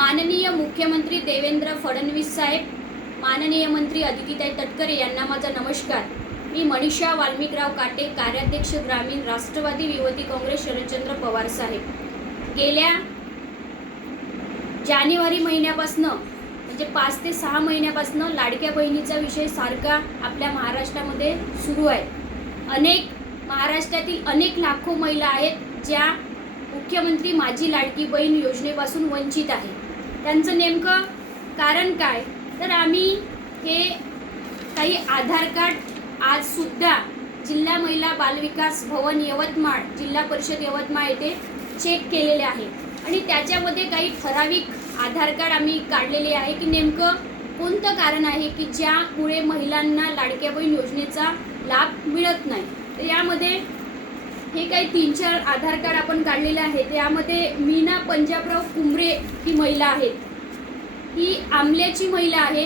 माननीय मुख्यमंत्री देवेंद्र फडणवीस साहेब, माननीय मंत्री अदितीताई तटकरे यांना माझा नमस्कार। मी मनीषा वाल्मिकराव काटे, कार्याध्यक्ष ग्रामीण राष्ट्रवादी युवती काँग्रेस शरदचंद्र पवार साहेब। गेल्या जानेवारी महिन्यापासून म्हणजे 5 ते 6 महिन्यापासून लाडक्या बहिणीचा विषय सारखा आपल्या महाराष्ट्रामध्ये सुरू आहे। महाराष्ट्रातील अनेक लाखो महिला आहेत ज्या मुख्यमंत्री माझी लाडकी बहीण योजनेपासून वंचित आहे। त्यांचं नेमकं कारण काय, तर आम्ही हे काही आधार कार्ड आज सुद्धा जिल्हा महिला बालविकास भवन यवतमाळ, जिल्हा परिषद यवतमाळ येथे चेक केलेले आहे आणि त्याच्यामध्ये काही ठराविक आधार कार्ड आम्ही काढलेले आहे की नेमकं कोणतं कारण आहे की ज्यामुळे महिलांना लाडक्या बहीण योजनेचा लाभ मिळत नाही। तर यामध्ये हे काही 3-4 आधार कार्ड आपण काढलेले आहेत। यामध्ये मीना पंजाबराव कुंबरे ही महिला आहे, ही आमल्याची महिला आहे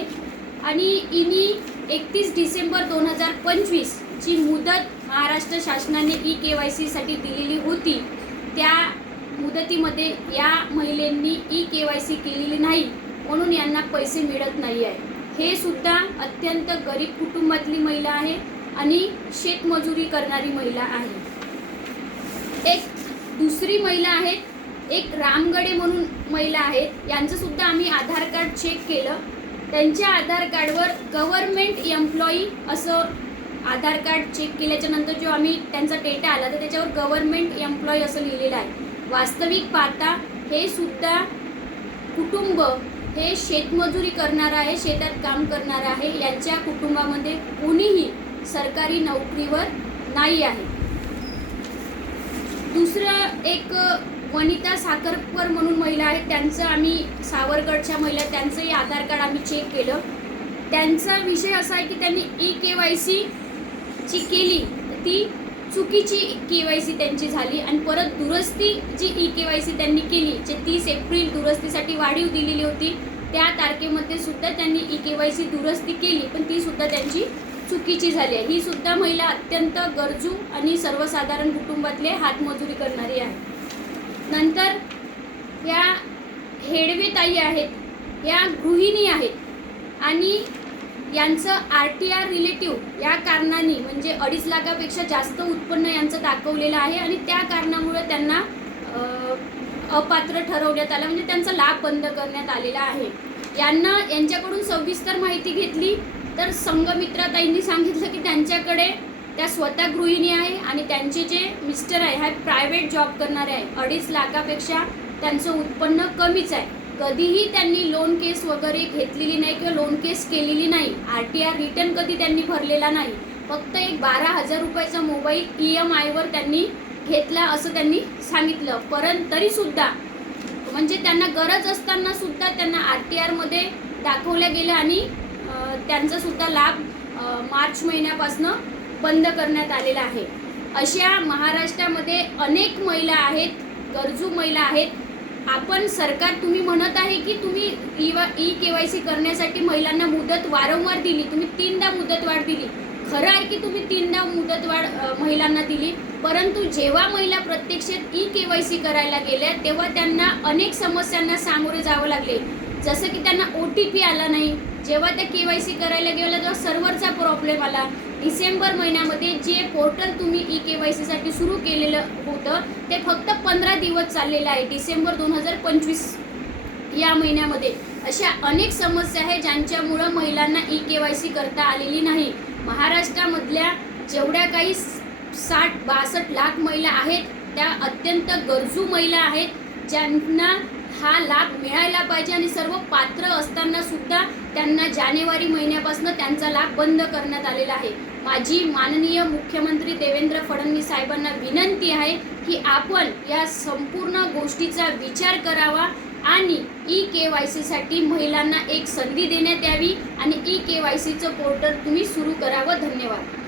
आणि इनी 31 डिसेंबर 2025 ची मुदत महाराष्ट्र शासनाने KYC साठी दिलेली होती। त्या मुदतीमध्ये या महिलेंनी KYC केलेली नाही म्हणून यांना पैसे मिळत नाही आहे। हे सुद्धा अत्यंत गरीब कुटुंबातली महिला आहे आणि शेतमजुरी करणारी महिला आहे। एक दुसरी महिला आहे, एक रामगडे म्हणून महिला आहेत, यांचं सुद्धा आम्ही आधार कार्ड चेक केलं। त्यांच्या आधार कार्डवर गव्हर्नमेंट एम्प्लॉई असं आधार कार्ड चेक केल्याच्या नंतर जो आम्ही त्यांचा डेटा आला तर त्याच्यावर गव्हर्नमेंट एम्प्लॉई असं लिहिलेलं आहे। वास्तविक पाहता हे सुद्धा कुटुंब हे शेतमजुरी करणारं आहे, शेतात काम करणारं आहे। यांच्या कुटुंबामध्ये कोणीही सरकारी नोकरीवर नाही आहे। दुसरं एक वनिता साखरकर म्हणून महिला आहे, त्यांचं आम्ही सावरगडच्या महिला, त्यांचंही आधार कार्ड आम्ही चेक केलं। त्यांचा विषय असा आहे की त्यांनी KYC जी केली ती चुकीची KYC त्यांची झाली आणि परत दुरुस्ती जी KYC त्यांनी केली, जे 30 एप्रिल दुरुस्तीसाठी वाढीव दिलेली होती त्या तारखेमध्ये सुद्धा त्यांनी KYC दुरुस्ती केली, पण ती सुद्धा त्यांची चुकीची झाली आहे। ही सुद्धा महिला अत्यंत गरजू आणि सर्वसाधारण कुटुंबातले हातमजुरी करणारी आहे। नंतर या हेडवे ताई आहेत, या गृहिणी आहेत आणि यांचं RTR रिलेटिव्ह या कारणाने म्हणजे 2.5 लाखापेक्षा जास्त उत्पन्न यांचं दाखवलेलं आहे आणि त्या कारणामुळे त्यांना अपात्र ठरवण्यात आलं, म्हणजे त्यांचा लाभ बंद करण्यात आलेला आहे। यांच्याकडून सविस्तर माहिती घेतली तर संघमित्राताईंनी सांगितलं की त्यांच्याकडे त्या स्वतः गृहिणी आहे आणि त्यांचे जे मिस्टर आहे हा प्रायव्हेट जॉब करणारे आहे। 2.5 लाखापेक्षा त्यांचं उत्पन्न कमीच आहे। कधीही त्यांनी लोन केस वगैरे घेतलेली नाही किंवा लोन केस केलेली नाही। RTR रिटर्न कधी त्यांनी भरलेला नाही। फक्त एक 12,000 रुपयाचा मोबाईल EMI वर त्यांनी घेतला असं त्यांनी सांगितलं। परंतु तरीसुद्धा म्हणजे त्यांना गरज असताना सुद्धा त्यांना RTR मध्ये दाखवल्या गेलं आणि त्यांचा सुद्धा लाभ मार्च महिन्यापासून बंद करण्यात आलेला आहे। अशा महाराष्ट्रामध्ये अनेक महिला आहेत, गरजू महिला आहेत। आपण सरकार तुम्ही म्हणत आहे की तुम्ही KYC करण्यासाठी महिलांना मुदत वारंवार दिली, तुम्ही 3दा मुदतवाढ दिली। खरं आहे की तुम्ही 3दा मुदतवाढ महिलांना दिली, परंतु जेव्हा महिला प्रत्यक्षात KYC करायला गेल्या तेव्हा त्यांना अनेक समस्यांना सामोरे जावं लागले। जसं की त्यांना OTP आला नाही, जेव्हा त्या KYC करायला गेल्या तेव्हा सर्व्हरचा प्रॉब्लेम आला। डिसेंबर महिन्यामध्ये जे पोर्टल तुम्ही KYC साठी सुरू केलेलं होतं ते फक्त 15 दिवस चाललेलं आहे, डिसेंबर 2025 या महिन्यामध्ये। अशा अनेक समस्या आहेत ज्यांच्यामुळं महिलांना KYC करता आलेली नाही। महाराष्ट्रामधल्या जेवढ्या काही 60-62 लाख महिला आहेत त्या अत्यंत गरजू महिला आहेत, ज्यांना हा लाभ मिळायला पाहिजे आणि सर्व पात्र असताना सुद्धा त्यांना जानेवारी महिन्यापासून त्यांचा लाभ बंद करण्यात आलेला आहे। माझी माननीय मुख्यमंत्री देवेंद्र फडणवीस साहेबांना विनंती आहे की आपण या संपूर्ण गोष्टीचा विचार करावा आणि KYC साठी महिलांना एक संधी देण्यात यावी आणि KYCचं पोर्टल तुम्ही सुरू करावं। धन्यवाद।